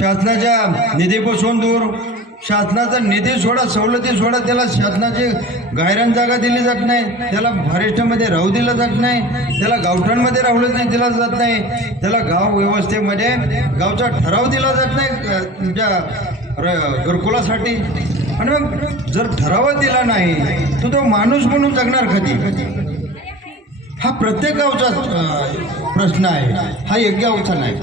शासनाच्या निधीपासून दूर. शासनाचा निधी सोडा सवलती सोडा त्याला शासनाची गायरान जागा दिली जात नाही. त्याला फॉरेस्टमध्ये राहू दिलं जात नाही. त्याला गावठाणमध्ये राहू नाही दिला जात नाही. त्याला गाव व्यवस्थेमध्ये गावचा ठराव दिला जात नाही तुमच्या र- घरकुलासाठी. आणि मग जर ठराव दिला नाही तर तो माणूस म्हणून जगणार कधी? हा प्रत्येक गावचा प्रश्न आहे. हा एक गावचा नाही.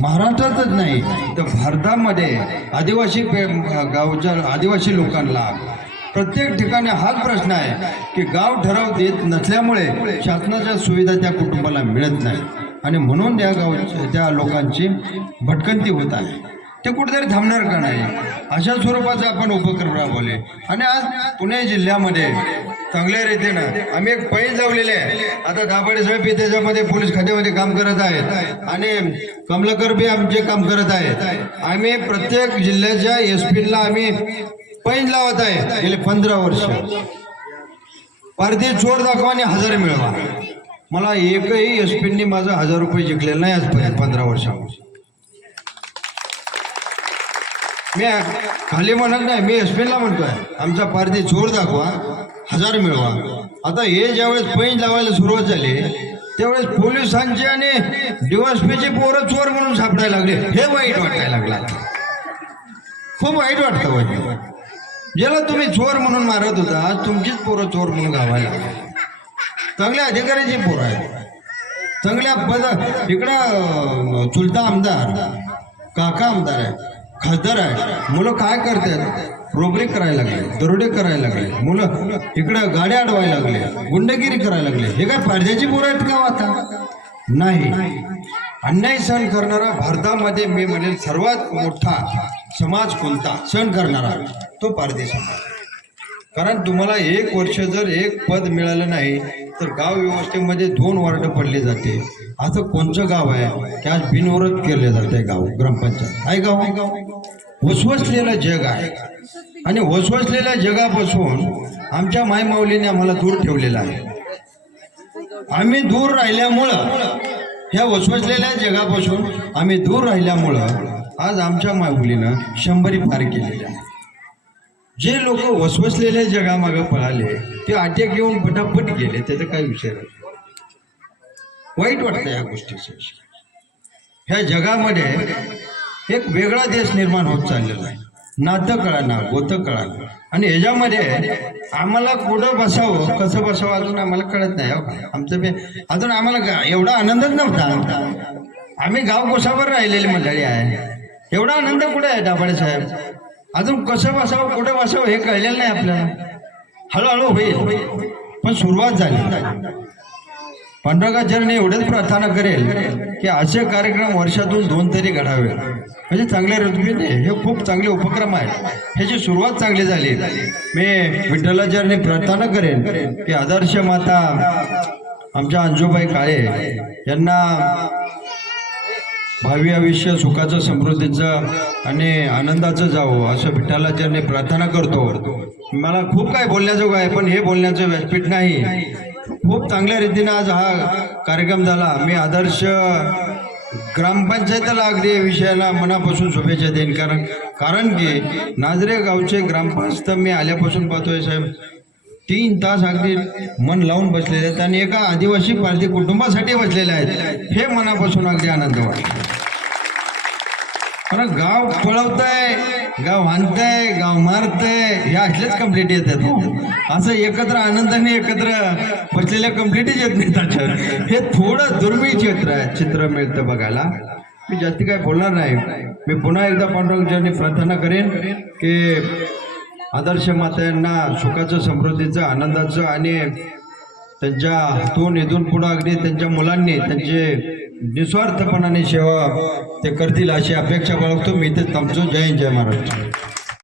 महाराष्ट्रातच नाही तर भारतामध्ये आदिवासी गावच्या आदिवासी लोकांना प्रत्येक ठिकाणी हाच प्रश्न आहे की गाव ठराव देत नसल्यामुळे शासनाच्या सुविधा त्या कुटुंबाला मिळत नाही. आणि म्हणून त्या गाव त्या लोकांची भटकंती होत आहे. ते कुठेतरी थांबणार का नाही? अशा स्वरूपाचे आपण उपक्रम राबवले. आणि आज पुणे जिल्ह्यामध्ये चांगल्या रीतीनं. आम्ही एक पैज लावलेले आहे. आता दाभाडे साहेब बी त्याच्यामध्ये पोलीस खात्यामध्ये काम करत आहेत. आणि कमलाकर बी आमचे काम करत आहेत. आम्ही प्रत्येक जिल्ह्याच्या एस पीला आम्ही पैज लावत आहे. गेले पंधरा वर्ष. पारधी चोर दाखवा आणि हजार मिळवा. मला एकही एस पीनी माझा हजार रुपये जिंकलेला नाही आजपर्यंत पंधरा वर्षापासून. मी खाली म्हणत नाही मी एसपीला म्हणतोय. आमचा पारधी चोर दाखवा. हजार मिळवा. आता हे ज्यावेळेस पैन लावायला सुरुवात झाली त्यावेळेस पोलिसांची आणि डीवायसपीचे पोरं चोर म्हणून सापडायला लागले. हे वाईट वाटायला लागला. खूप वाईट वाटतं वाईट ज्याला तुम्ही चोर म्हणून मारत होता तुमचीच पोरं चोर म्हणून गावायला लागली. चांगल्या अधिकाऱ्याची पोरं आहेत. चांगल्या पद इकडं चुलता आमदार काका आमदार आहे खासदार आहे मुलं काय करतात? रोबरी करायला लागले दरोडे करायला लागले मुलं इकडं गाड्या अडवायला लागले गुंडगिरी करायला लागले. हे काय पारद्याची पोरं आहेत का हो आता? नाही. अन्याय सहन करणारा भारतामध्ये मी म्हणेल सर्वात मोठा समाज कोणता? सहन करणारा तो पारधी समाज कारण तुम्हाला एक वर्ष जर एक पद मिळालं नाही तर गाव व्यवस्थेमध्ये दोन वार्ड पडले जाते. असं कोणतं गाव आहे? की आज बिनविरोध केले जाते गाव ग्रामपंचायत. आहे गाव वसवसलेलं जग आहे. आणि वसवसलेल्या जगापासून आमच्या मायमाऊलीने आम्हाला दूर ठेवलेलं आहे. आम्ही दूर राहिल्यामुळं ह्या वसवसलेल्या जगापासून आम्ही दूर राहिल्यामुळं आज आमच्या मायमुलीनं शंभरी पार केलेली आहे. जे लोक वसवसलेल्या जगामागं पळाले ते अटॅक घेऊन पटापट गेले त्याचा काय विषय नाही. वाईट वाटतं या गोष्टीचं. ह्या जगामध्ये एक वेगळा देश निर्माण होत चाललेला आहे. नातं कळाना गोतं कळाना आणि ह्याच्यामध्ये आम्हाला कुठं बसावं कसं बसावं अजून आम्हाला कळत नाही हो आमचं बी अजून आम्हाला गा- एवढा आनंदच नव्हता. आम्ही गाव कोसावर राहिलेली मंडळी आहे एवढा आनंद कुठे आहे दाभाडे साहेब? अजून कसं बसावं कुठं बसावं हे कळलेलं नाही आपल्याला. हळूहळू होईल. पण सुरुवात झाली. पांडुरंगाचरणी एवढंच प्रार्थना करेल की असे कार्यक्रम वर्षातून दोन तरी घडावे. म्हणजे चांगल्या ऋतुने हे खूप चांगले उपक्रम आहेत. ह्याची सुरुवात चांगली झाली. मी विठ्ठलाचरणी प्रार्थना करेन की आदर्श माता आमच्या अंजूबाई काळे यांना भावी आयुष्य सुखाचं समृद्धीचं आणि आनंदाचं जावं असं विठ्ठलाचरणी प्रार्थना करतो. मला खूप काय बोलण्याजोगं आहे पण हे बोलण्याचं व्यासपीठ नाही. खूप चांगल्या रीतीने आज हा कार्यक्रम झाला. मी आदर्श ग्रामपंचायतीला अगदी या विषयाला मनापासून शुभेच्छा देईन. कारण कारण की नाजरे गावचे ग्रामपंचायत मी आल्यापासून पाहतोय साहेब तीन तास अगदी मन लावून बसलेले आहेत आणि एका आदिवासी पार्टी कुटुंबासाठी बसलेले आहेत. हे मनापासून अगदी आनंद वाटतो. खरं गाव पळवतंय गाव हाणतंय गाव मारतंय ह्या असल्याच कंप्लीट येतात असं एकत्र आनंदाने एकत्र बसलेल्या कंप्लीटच येत नाही त्याच्यावर. हे थोडं दुर्मिळ चित्र आहे चित्र मिळतं बघायला. मी जास्ती काय बोलणार नाही. मी पुन्हा एकदा पांडुरंगांनी प्रार्थना करेन की आदर्श मातांना सुखाचं समृद्धीचं आनंदाचं आणि त्यांच्या हातून इथून पुढं अगदी त्यांच्या मुलांनी त्यांचे निस्वार्थपणाने सेवा ते करतील अशी अपेक्षा बाळगतो. मी ते थांबतो. जय जय महाराष्ट्र.